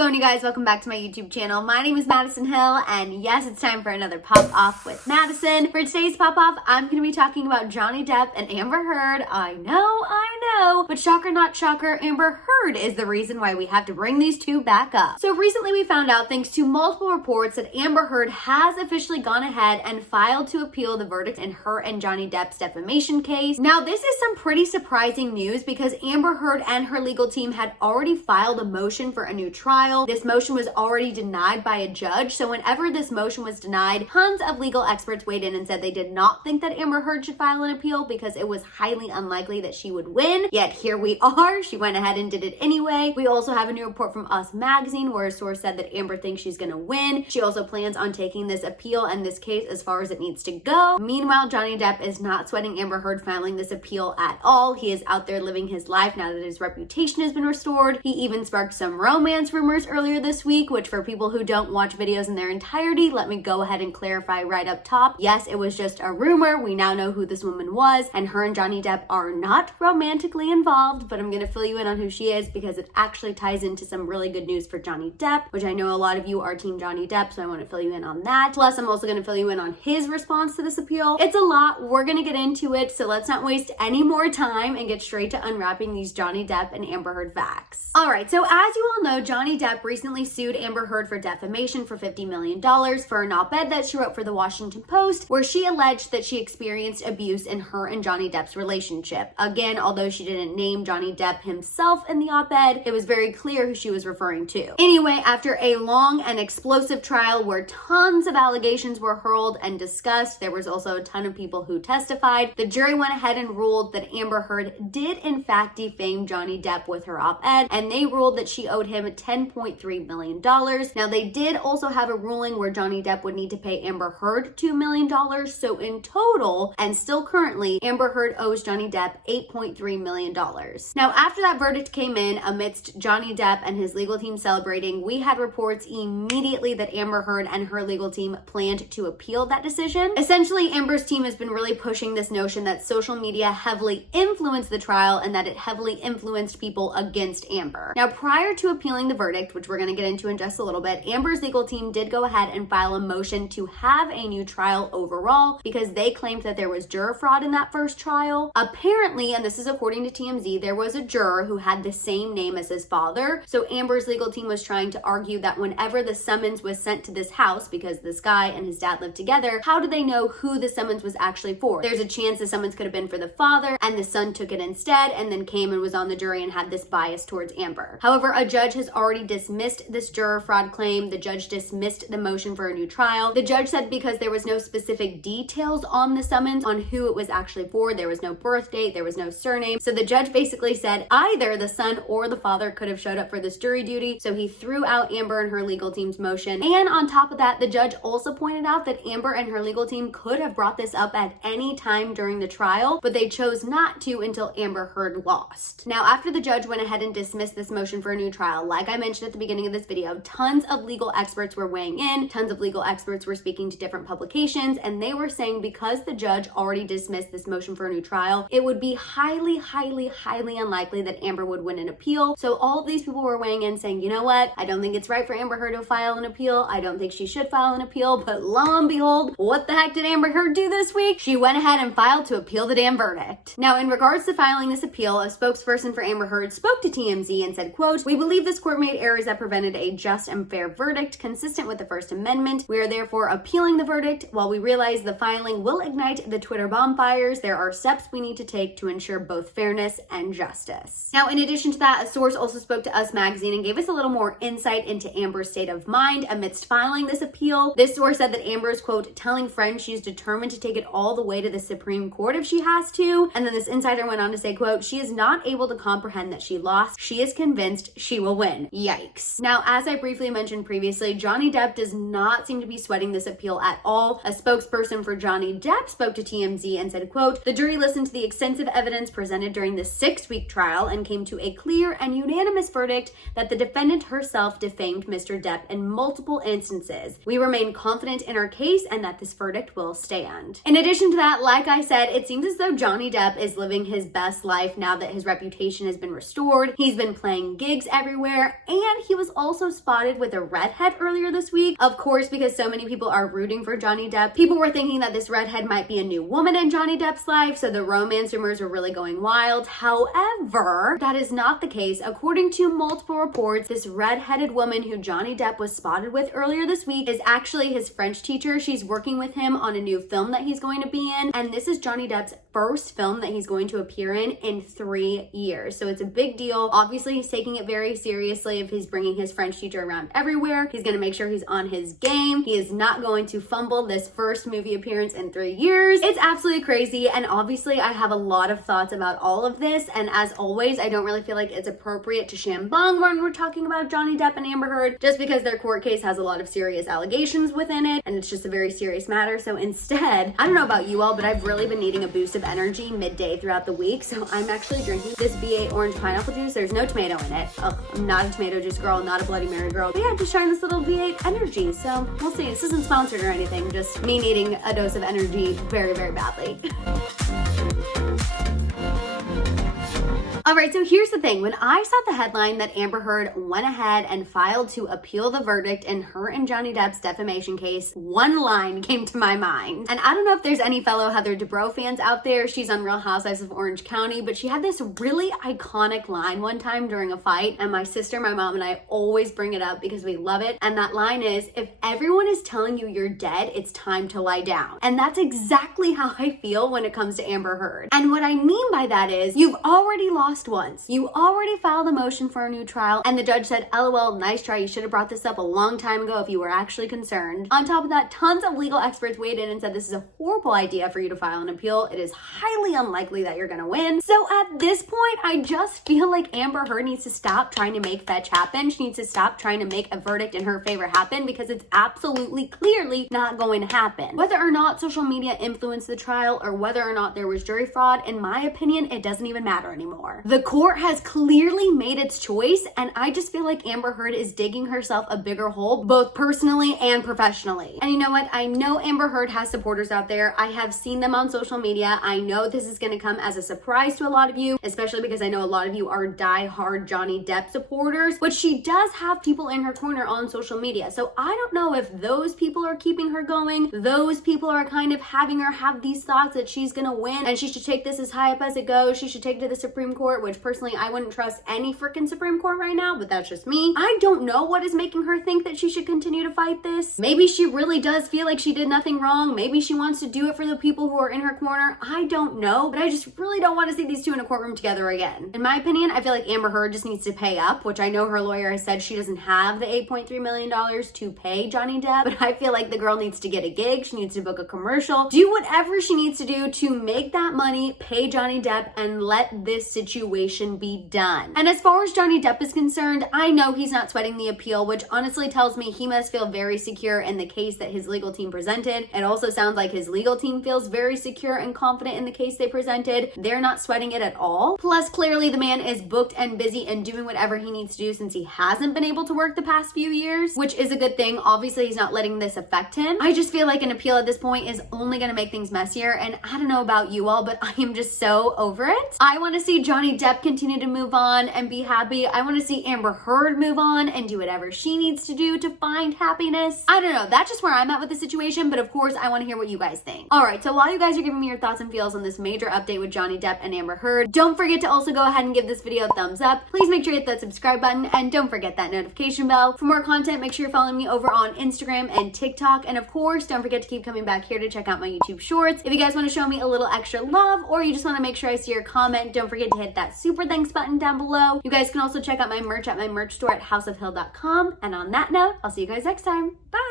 going, you guys? Welcome back to my YouTube channel. My name is Maddison Hill, and yes, it's time for another Pop Off with Maddison. For today's Pop Off, I'm going to be talking about Johnny Depp and Amber Heard. I know, but shocker not shocker, Amber Heard is the reason why we have to bring these two back up. So recently we found out, thanks to multiple reports, that Amber Heard has officially gone ahead and filed to appeal the verdict in her and Johnny Depp's defamation case. Now, this is some pretty surprising news because Amber Heard and her legal team had already filed a motion for a new trial. This motion was already denied by a judge. So whenever this motion was denied, tons of legal experts weighed in and said they did not think that Amber Heard should file an appeal because it was highly unlikely that she would win. Yet here we are. She went ahead and did it anyway. We also have a new report from Us Magazine where a source said that Amber thinks she's gonna win. She also plans on taking this appeal and this case as far as it needs to go. Meanwhile, Johnny Depp is not sweating Amber Heard filing this appeal at all. He is out there living his life now that his reputation has been restored. He even sparked some romance rumors earlier this week, which for people who don't watch videos in their entirety, let me go ahead and clarify right up top. Yes, it was just a rumor. We now know who this woman was, and her and Johnny Depp are not romantically involved, but I'm gonna fill you in on who she is because it actually ties into some really good news for Johnny Depp, which I know a lot of you are team Johnny Depp, so I want to fill you in on that. Plus, I'm also gonna fill you in on his response to this appeal. It's a lot. We're gonna get into it, so let's not waste any more time and get straight to unwrapping these Johnny Depp and Amber Heard facts. All right, so as you all know, Johnny Depp recently sued Amber Heard for defamation for $50 million for an op-ed that she wrote for the Washington Post, where she alleged that she experienced abuse in her and Johnny Depp's relationship. Again, although she didn't name Johnny Depp himself in the op-ed, it was very clear who she was referring to. Anyway, after a long and explosive trial where tons of allegations were hurled and discussed, there was also a ton of people who testified, the jury went ahead and ruled that Amber Heard did in fact defame Johnny Depp with her op-ed, and they ruled that she owed him $10.3 million. Now, they did also have a ruling where Johnny Depp would need to pay Amber Heard $2 million. So in total, and still currently, Amber Heard owes Johnny Depp $8.3 million. Now, after that verdict came in, amidst Johnny Depp and his legal team celebrating, we had reports immediately that Amber Heard and her legal team planned to appeal that decision. Essentially, Amber's team has been really pushing this notion that social media heavily influenced the trial and that it heavily influenced people against Amber. Now, prior to appealing the verdict, which we're going to get into in just a little bit, Amber's legal team did go ahead and file a motion to have a new trial overall because they claimed that there was juror fraud in that first trial. Apparently, and this is according to TMZ, there was a juror who had the same name as his father. So Amber's legal team was trying to argue that whenever the summons was sent to this house, because this guy and his dad lived together, how do they know who the summons was actually for? There's a chance the summons could have been for the father and the son took it instead and then came and was on the jury and had this bias towards Amber. However, a judge has already dismissed this juror fraud claim. The judge dismissed the motion for a new trial. The judge said because there was no specific details on the summons on who it was actually for, there was no birth date, there was no surname. So the judge basically said either the son or the father could have showed up for this jury duty. So he threw out Amber and her legal team's motion. And on top of that, the judge also pointed out that Amber and her legal team could have brought this up at any time during the trial, but they chose not to until Amber Heard lost. Now, after the judge went ahead and dismissed this motion for a new trial, like I mentioned at the beginning of this video, tons of legal experts were weighing in, tons of legal experts were speaking to different publications, and they were saying because the judge already dismissed this motion for a new trial, it would be highly unlikely that Amber would win an appeal. So all of these people were weighing in saying, you know what, I don't think it's right for Amber Heard to file an appeal. I don't think she should file an appeal, but lo and behold, what the heck did Amber Heard do this week? She went ahead and filed to appeal the damn verdict. Now, in regards to filing this appeal, a spokesperson for Amber Heard spoke to TMZ and said, quote, "We believe this court made errors that prevented a just and fair verdict consistent with the First Amendment. We are therefore appealing the verdict. While we realize the filing will ignite the Twitter bonfires, there are steps we need to take to ensure both fairness and justice." Now, in addition to that, a source also spoke to Us Magazine and gave us a little more insight into Amber's state of mind amidst filing this appeal. This source said that Amber is, quote, "telling friends she's determined to take it all the way to the Supreme Court if she has to." And then this insider went on to say, quote, "She is not able to comprehend that she lost. She is convinced she will win." Yikes. Now, as I briefly mentioned previously, Johnny Depp does not seem to be sweating this appeal at all. A spokesperson for Johnny Depp spoke to TMZ and said, quote, "The jury listened to the extensive evidence presented during the 6-week trial and came to a clear and unanimous verdict that the defendant herself defamed Mr. Depp in multiple instances. We remain confident in our case and that this verdict will stand." In addition to that, like I said, it seems as though Johnny Depp is living his best life now that his reputation has been restored. He's been playing gigs everywhere, and And he was also spotted with a redhead earlier this week. Of course, because so many people are rooting for Johnny Depp, people were thinking that this redhead might be a new woman in Johnny Depp's life, so the romance rumors were really going wild. However, that is not the case. According to multiple reports, this redheaded woman who Johnny Depp was spotted with earlier this week is actually his French teacher. She's working with him on a new film that he's going to be in, and this is Johnny Depp's first film that he's going to appear in 3 years. So it's a big deal. Obviously, he's taking it very seriously. If he's bringing his French teacher around everywhere, he's going to make sure he's on his game. He is not going to fumble this first movie appearance in 3 years. It's absolutely crazy, and obviously I have a lot of thoughts about all of this, and as always, I don't really feel like it's appropriate to shambong when we're talking about Johnny Depp and Amber Heard, just because their court case has a lot of serious allegations within it, and it's just a very serious matter. So instead, I don't know about you all, but I've really been needing a boost of energy midday throughout the week, so I'm actually drinking this V8 orange pineapple juice. There's no tomato in it. Ugh, I'm not a tomato juice girl, not a Bloody Mary girl, but yeah, just trying this little V8 energy. So we'll see. This isn't sponsored or anything, just me needing a dose of energy very, very badly. All right, so here's the thing. When I saw the headline that Amber Heard went ahead and filed to appeal the verdict in her and Johnny Depp's defamation case, one line came to my mind. And I don't know if there's any fellow Heather Dubrow fans out there. She's on Real Housewives of Orange County, but she had this really iconic line one time during a fight, and my sister, my mom, and I always bring it up because we love it. And that line is, if everyone is telling you you're dead, it's time to lie down. And that's exactly how I feel when it comes to Amber Heard. And what I mean by that is, you've already lost once. You already filed a motion for a new trial, and the judge said, LOL, nice try. You should have brought this up a long time ago if you were actually concerned. On top of that, tons of legal experts weighed in and said this is a horrible idea for you to file an appeal. It is highly unlikely that you're gonna win. So at this point, I just feel like Amber Heard needs to stop trying to make fetch happen. She needs to stop trying to make a verdict in her favor happen, because it's absolutely clearly not going to happen. Whether or not social media influenced the trial or whether or not there was jury fraud, in my opinion, it doesn't even matter anymore. The court has clearly made its choice, and I just feel like Amber Heard is digging herself a bigger hole, both personally and professionally. And you know what? I know Amber Heard has supporters out there. I have seen them on social media. I know this is going to come as a surprise to a lot of you, especially because I know a lot of you are die-hard Johnny Depp supporters, but she does have people in her corner on social media. So I don't know if those people are keeping her going. Those people are kind of having her have these thoughts that she's going to win and she should take this as high up as it goes. She should take it to the Supreme Court, which personally, I wouldn't trust any freaking Supreme Court right now, but that's just me. I don't know what is making her think that she should continue to fight this. Maybe she really does feel like she did nothing wrong. Maybe she wants to do it for the people who are in her corner. I don't know, but I just really don't want to see these two in a courtroom together again. In my opinion, I feel like Amber Heard just needs to pay up, which I know her lawyer has said she doesn't have the $8.3 million to pay Johnny Depp, but I feel like the girl needs to get a gig. She needs to book a commercial, do whatever she needs to do to make that money, pay Johnny Depp, and let this situation be done. And as far as Johnny Depp is concerned, I know he's not sweating the appeal, which honestly tells me he must feel very secure in the case that his legal team presented. It also sounds like his legal team feels very secure and confident in the case they presented. They're not sweating it at all. Plus, clearly the man is booked and busy and doing whatever he needs to do since he hasn't been able to work the past few years, which is a good thing. Obviously, he's not letting this affect him. I just feel like an appeal at this point is only going to make things messier, and I don't know about you all, but I am just so over it. I want to see Johnny Depp continue to move on and be happy. I want to see Amber Heard move on and do whatever she needs to do to find happiness. I don't know. That's just where I'm at with the situation, but of course, I want to hear what you guys think. All right, so while you guys are giving me your thoughts and feels on this major update with Johnny Depp and Amber Heard, don't forget to also go ahead and give this video a thumbs up. Please make sure you hit that subscribe button, and don't forget that notification bell. For more content, make sure you're following me over on Instagram and TikTok, and of course, don't forget to keep coming back here to check out my YouTube shorts. If you guys want to show me a little extra love, or you just want to make sure I see your comment, don't forget to hit that super thanks button down below. You guys can also check out my merch at my merch store at houseofhill.com. And on that note, I'll see you guys next time. Bye!